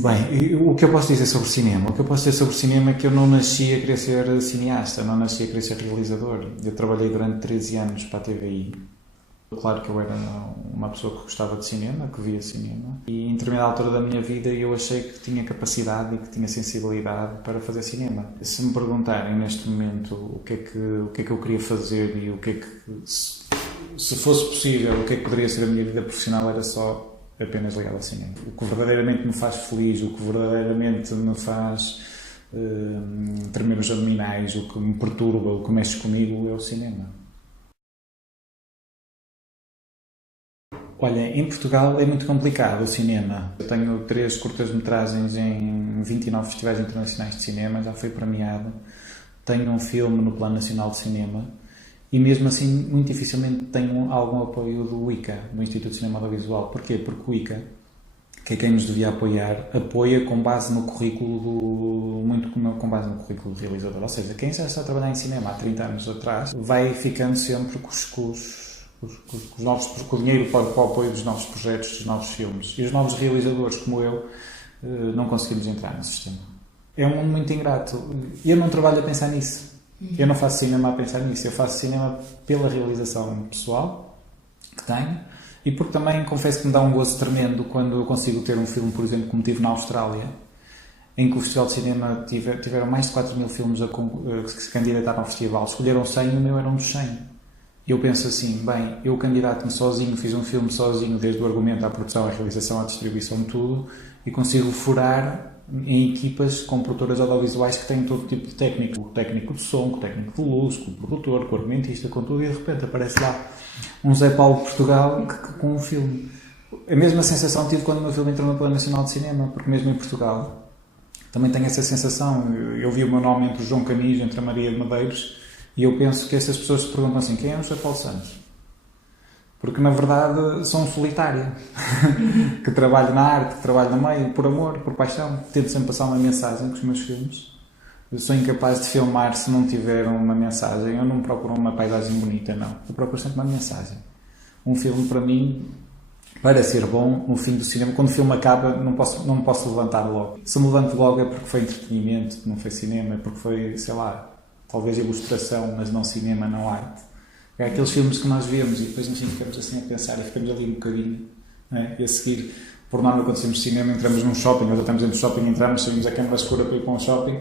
Bem, o que eu posso dizer sobre cinema? O que eu posso dizer sobre cinema é que eu não nasci a querer ser cineasta, não nasci a querer ser realizador. Eu trabalhei durante 13 anos para a TVI. Claro que eu era uma pessoa que gostava de cinema, que via cinema, e em determinada altura da minha vida eu achei que tinha capacidade e que tinha sensibilidade para fazer cinema. Se me perguntarem neste momento o que é que eu queria fazer e o que é que, se fosse possível, o que é que poderia ser a minha vida profissional, era só apenas ligado ao cinema. O que verdadeiramente me faz feliz, o que verdadeiramente me faz tremer os abdominais, o que me perturba, o que mexe comigo é o cinema. Olha, em Portugal é muito complicado o cinema. Eu tenho 3 curtas-metragens em 29 festivais internacionais de cinema, já fui premiado. Tenho um filme no Plano Nacional de Cinema e mesmo assim muito dificilmente tenho algum apoio do ICA, do Instituto de Cinema Audiovisual. Porquê? Porque o ICA, que é quem nos devia apoiar, apoia com base no currículo muito com base no currículo do realizador. Ou seja, quem já está a trabalhar em cinema há 30 anos atrás vai ficando sempre com o dinheiro para o apoio dos novos projetos, dos novos filmes. E os novos realizadores, como eu, não conseguimos entrar no sistema. É um mundo muito ingrato. E eu não trabalho a pensar nisso. Eu não faço cinema a pensar nisso. Eu faço cinema pela realização pessoal que tenho e porque também confesso que me dá um gozo tremendo quando eu consigo ter um filme, por exemplo, como tive na Austrália, em que o Festival de Cinema tiveram mais de 4 mil filmes que se candidataram ao festival. Escolheram 100 e o meu era um dos 100. E eu penso assim, bem, eu candidato-me sozinho, fiz um filme sozinho, desde o argumento à produção, à realização, à distribuição, tudo, e consigo furar em equipas com produtoras audiovisuais que têm todo tipo de técnico. O técnico de som, o técnico de luz, com o produtor, com o argumentista, com tudo, e de repente aparece lá um Zé Paulo de Portugal com um filme. A mesma sensação tive quando o meu filme entrou no Plano Nacional de Cinema, porque mesmo em Portugal também tenho essa sensação. Eu vi o meu nome entre o João Canis, entre a Maria de Medeiros, e eu penso que essas pessoas se perguntam assim, quem é o José Paulo Santos? Porque na verdade sou um solitário que trabalho na arte, que trabalho no meio, por amor, por paixão. Tento sempre passar uma mensagem com os meus filmes. Eu sou incapaz de filmar se não tiver uma mensagem. Eu não procuro uma paisagem bonita, não. Eu procuro sempre uma mensagem. Um filme, para mim, para ser bom, no fim do cinema, quando o filme acaba, não me posso levantar logo. Se me levanto logo é porque foi entretenimento, não foi cinema, é porque foi, sei lá, talvez ilustração, mas não cinema, não arte. É aqueles filmes que nós vemos e depois nos ficamos assim a pensar e ficamos ali um bocadinho, né? E a seguir, por norma, quando temos cinema, entramos num shopping, nós já estamos dentro do shopping, entramos, saímos a câmara escura para ir para um shopping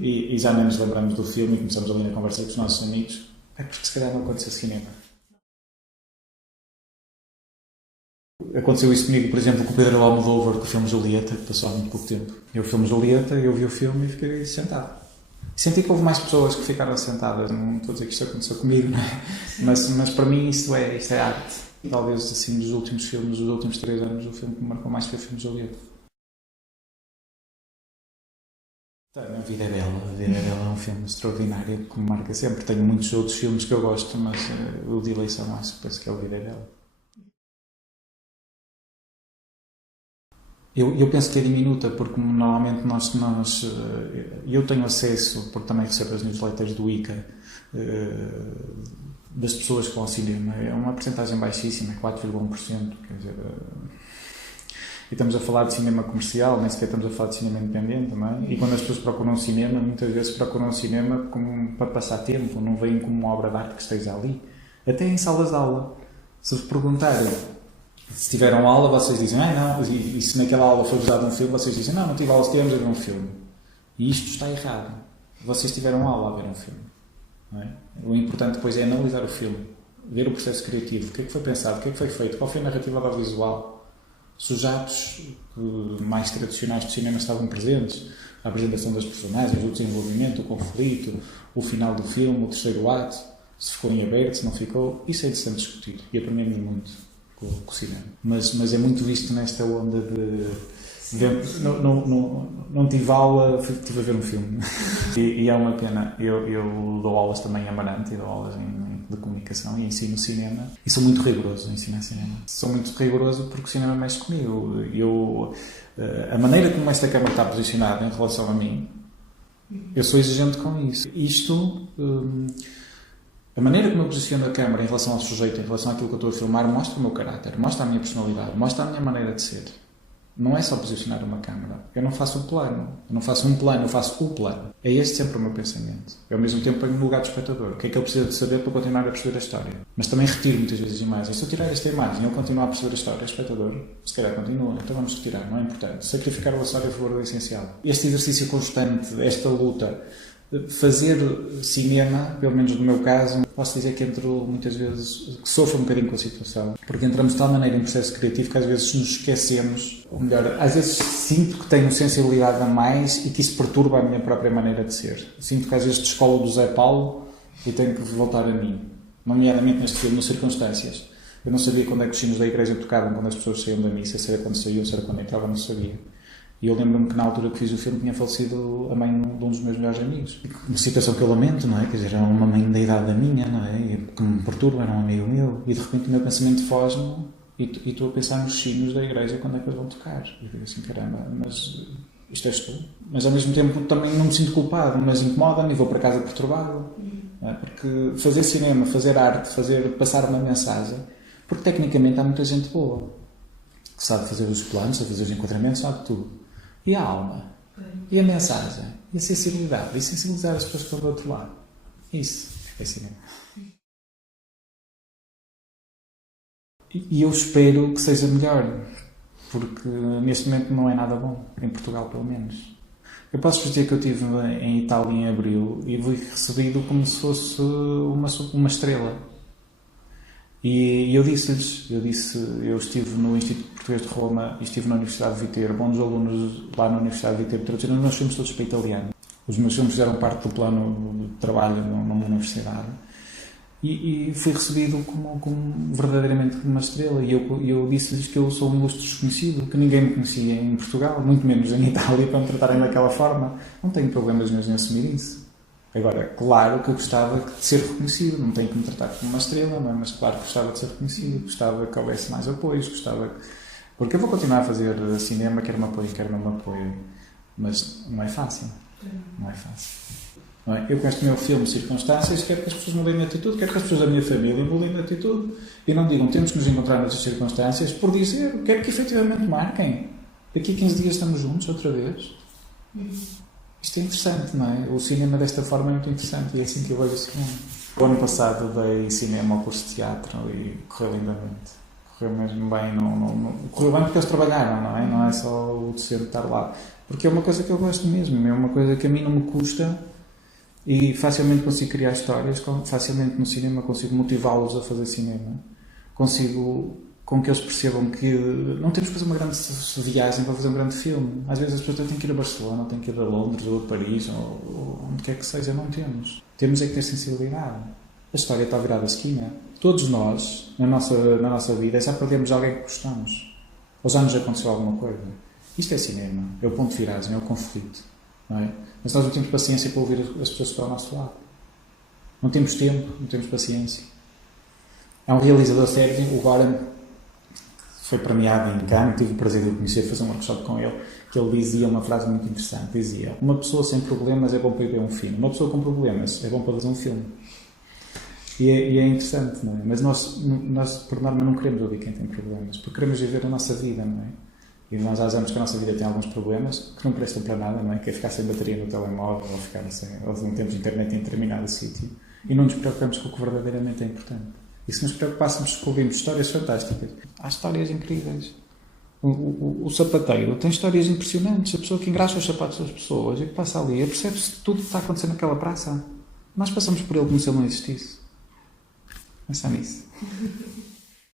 e já nem nos lembramos do filme e começamos ali na conversa com os nossos amigos. É porque se calhar não aconteceu cinema. Aconteceu isso comigo, por exemplo, com o Pedro Almodóvar, com o filme Julieta, que passou há muito pouco tempo. Eu vi o filme Julieta, eu vi o filme e fiquei sentado. Senti que houve mais pessoas que ficaram sentadas, não estou a dizer que isto aconteceu comigo, não é? Mas para mim isto é arte. Talvez assim dos últimos filmes, dos últimos 3 anos, o filme que me marcou mais foi o filme Julieta. A Vida é Bela. A Vida é Bela é um filme extraordinário que me marca sempre. Tenho muitos outros filmes que eu gosto, mas o de eleição acho que penso que é o Vida é Bela. Eu penso que é diminuta porque normalmente eu tenho acesso, porque também recebo as newsletters do ICA, das pessoas que vão ao cinema. É uma porcentagem baixíssima, 4,1%. Quer dizer, e estamos a falar de cinema comercial, nem sequer estamos a falar de cinema independente, não é? E quando as pessoas procuram cinema, muitas vezes procuram cinema para passar tempo, não veem como uma obra de arte que esteja ali. Até em salas de aula. Se vos perguntarem, se tiveram aula, vocês dizem, não, e se naquela aula foi usado um filme, vocês dizem, não tive aula, tivemos a ver um filme. E isto está errado. Vocês tiveram aula a ver um filme. Não é? O importante depois é analisar o filme, ver o processo criativo, o que é que foi pensado, o que é que foi feito, qual foi a narrativa audiovisual, se os atos mais tradicionais do cinema estavam presentes, a apresentação das personagens, o desenvolvimento, o conflito, o final do filme, o terceiro ato, se ficou em aberto, se não ficou. Isso é interessante discutir e aprendemos muito com o cinema. Mas é muito visto nesta onda de não tive aula, estive a ver um filme. E é uma pena. Eu dou aulas também em Amarante e dou aulas de comunicação e ensino cinema. E sou muito rigoroso em ensinar cinema. Sou muito rigoroso porque o cinema mexe comigo. A maneira como esta câmara está posicionada em relação a mim, eu sou exigente com isso. A maneira como eu posiciono a câmara em relação ao sujeito, em relação àquilo que eu estou a filmar, mostra o meu caráter, mostra a minha personalidade, mostra a minha maneira de ser. Não é só posicionar uma câmara. Eu não faço o plano. Eu não faço um plano, eu faço o plano. É este sempre o meu pensamento. Eu, ao mesmo tempo, ponho no lugar do espectador. O que é que ele precisa de saber para continuar a perceber a história? Mas também retiro muitas vezes imagens. Se eu tirar esta imagem e ele continuar a perceber a história, o espectador, se calhar continua. Então vamos retirar, não é importante. Sacrificar o acessório a favor do essencial. Este exercício constante, esta luta, fazer cinema, pelo menos no meu caso, posso dizer que entro muitas vezes, que sofro um bocadinho com a situação, porque entramos de tal maneira em processo criativo que às vezes nos esquecemos, ou melhor, às vezes sinto que tenho sensibilidade a mais e que isso perturba a minha própria maneira de ser. Sinto que às vezes descolo do Zé Paulo e tenho que voltar a mim, nomeadamente neste filme, nas circunstâncias. Eu não sabia quando é que os sinos da igreja tocavam, quando as pessoas saíam da missa, se era quando saíam, se era quando entravam, não sabia. E eu lembro-me que na altura que fiz o filme tinha falecido a mãe de um dos meus melhores amigos. Uma situação que eu lamento, não é? Quer dizer, era uma mãe da idade da minha, não é? E que me perturba, era um amigo meu. E de repente o meu pensamento foge-me e estou a pensar nos sinos da igreja, quando é que eles vão tocar. E eu digo assim, caramba, mas isto és tu. Mas ao mesmo tempo também não me sinto culpado, mas incomoda-me e vou para casa perturbado. Não é? Porque fazer cinema, fazer arte, passar uma mensagem, porque tecnicamente há muita gente boa, que sabe fazer os planos, sabe fazer os enquadramentos, sabe tudo. E a alma? E a mensagem? E a sensibilidade? E sensibilizar as pessoas que estão do outro lado? Isso é cinema. E eu espero que seja melhor, porque neste momento não é nada bom, em Portugal pelo menos. Eu posso dizer que eu estive em Itália em abril e fui recebido como se fosse uma estrela. E eu disse-lhes, eu estive no Instituto Português de Roma e estive na Universidade de Viterbo, bons alunos lá na Universidade de Viterbo traduziram nós filmes todos para italiano. Os meus filmes fizeram parte do plano de trabalho numa universidade e fui recebido como verdadeiramente como uma estrela e eu disse-lhes que eu sou um ilustre desconhecido, que ninguém me conhecia em Portugal, muito menos em Itália, para me tratarem daquela forma. Não tenho problemas nenhum em assumir isso. Agora, claro que eu gostava de ser reconhecido, não tenho que me tratar como uma estrela, não é? Mas claro que gostava de ser reconhecido, gostava que houvesse mais apoios, porque eu vou continuar a fazer cinema, quer me apoiem, quer não me apoiem, mas não é fácil, não é fácil. Não é? Eu com este meu filme Circunstâncias quero que as pessoas mudem de atitude, quero que as pessoas da minha família mudem de atitude e não digam temos que nos encontrar nessas circunstâncias por dizer, quero que efetivamente marquem. Daqui a 15 dias estamos juntos outra vez. Isto é interessante, não é? O cinema desta forma é muito interessante e é assim que eu vejo o cinema. O ano passado dei cinema ao curso de teatro e correu lindamente. Correu mesmo bem. Correu bem porque eles trabalharam, não é? Não é só o docente estar lá. Porque é uma coisa que eu gosto mesmo, é uma coisa que a mim não me custa e facilmente consigo criar histórias, facilmente no cinema consigo motivá-los a fazer cinema. Consigo com que eles percebam que não temos que fazer uma grande viagem para fazer um grande filme. Às vezes as pessoas têm que ir a Barcelona, têm que ir a Londres ou a Paris ou onde quer que seja. Não temos. Temos é que ter sensibilidade. A história está virada à esquina. Todos nós, na nossa vida, já perdemos alguém que gostamos. Ou já nos aconteceu alguma coisa. Isto é cinema. É o ponto de viragem, é o conflito. Não é? Mas nós não temos paciência para ouvir as pessoas que estão ao nosso lado. Não temos tempo, não temos paciência. Há um realizador sérvio, o Goran, foi premiado em Cannes, tive o prazer de o conhecer, fazer um workshop com ele, que ele dizia uma frase muito interessante, dizia, uma pessoa sem problemas é bom para ir ver um filme, uma pessoa com problemas é bom para fazer um filme. E é interessante, não é? Mas nós, por norma, não queremos ouvir quem tem problemas, porque queremos viver a nossa vida, não é? E nós achamos que a nossa vida tem alguns problemas que não prestam para nada, não é? Que é ficar sem bateria no telemóvel, ou não temos internet em determinado sítio, e não nos preocupamos com o que verdadeiramente é importante. E se nos preocupássemos, descobrimos histórias fantásticas. Há histórias incríveis. O sapateiro tem histórias impressionantes. A pessoa que engraxa os sapatos das pessoas e que passa ali, percebe-se tudo que está acontecendo naquela praça. Nós passamos por ele como se ele não existisse. Pensa nisso.